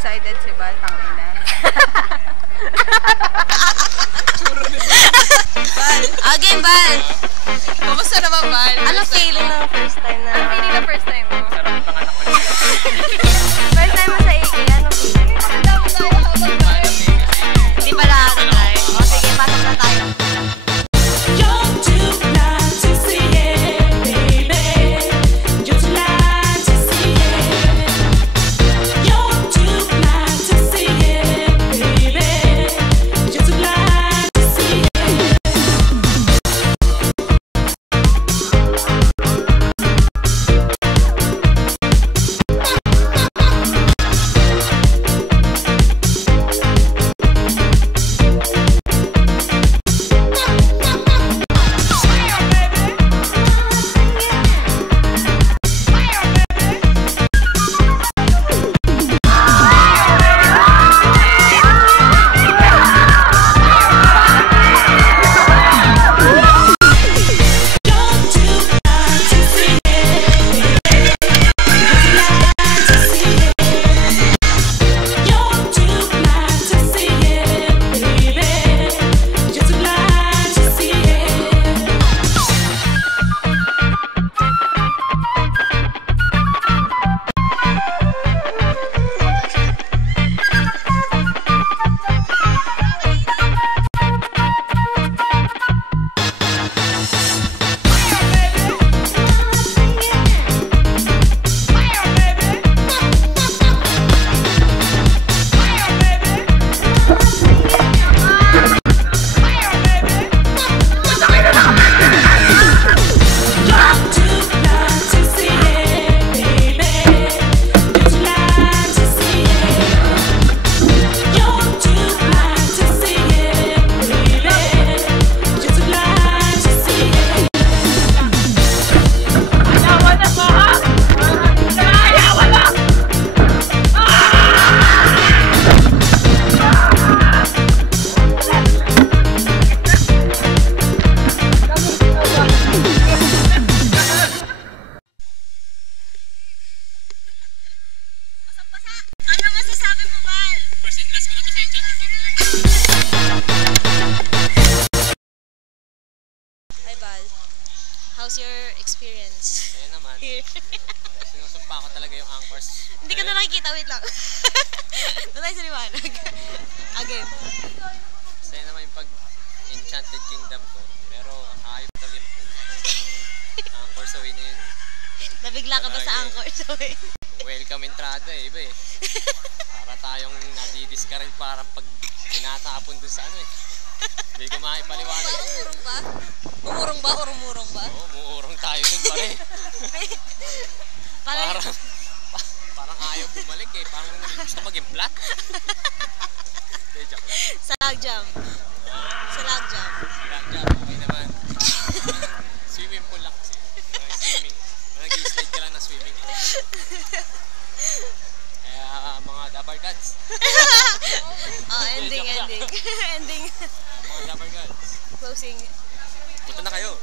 excited si Bal, tangina. Bal. Again, Bal. Kamusta naman, Bal? Ano feeling ng first time na? Ano feeling ng first time mo? Sarap yung panganak ko. First time mo sa iki, ano feeling? Maganda mo tayo habang tayo. Hindi pa nakakatry. O sige, pasok na tayo. How's your experience? Ayun naman. Sinusumpa ko talaga yung anchors. Hindi ka na nakikita, wait lang. Doon tayo sa liwanag. Again. Saya naman yung pag-Enchanted Kingdom ko. Pero ayop talaga yung anchors away na yun. Nabigla ka ba sa anchors away? Welcome entrada eh, iba eh. Para tayong nadidiscourage parang pag tinatapon dun sa ano eh. Hindi ko maipaliwanag. Umurong ba? Umurong ba? Umurong ba? Oo, umuurong tayo dun pa rin. Parang ayaw bumalik eh. Parang gusto maging flat. Hindi, joke lang. Sa lag jump. Sa lag jump. Sa lag jump, okay naman. Swimming pool lang kasi. Swimming. Nag-i-slide ka lang na swimming pool. Kaya mga Dabar Gods. Oh, ending. Ending. Mga Dabar Gods. Closing. Punta na kayo.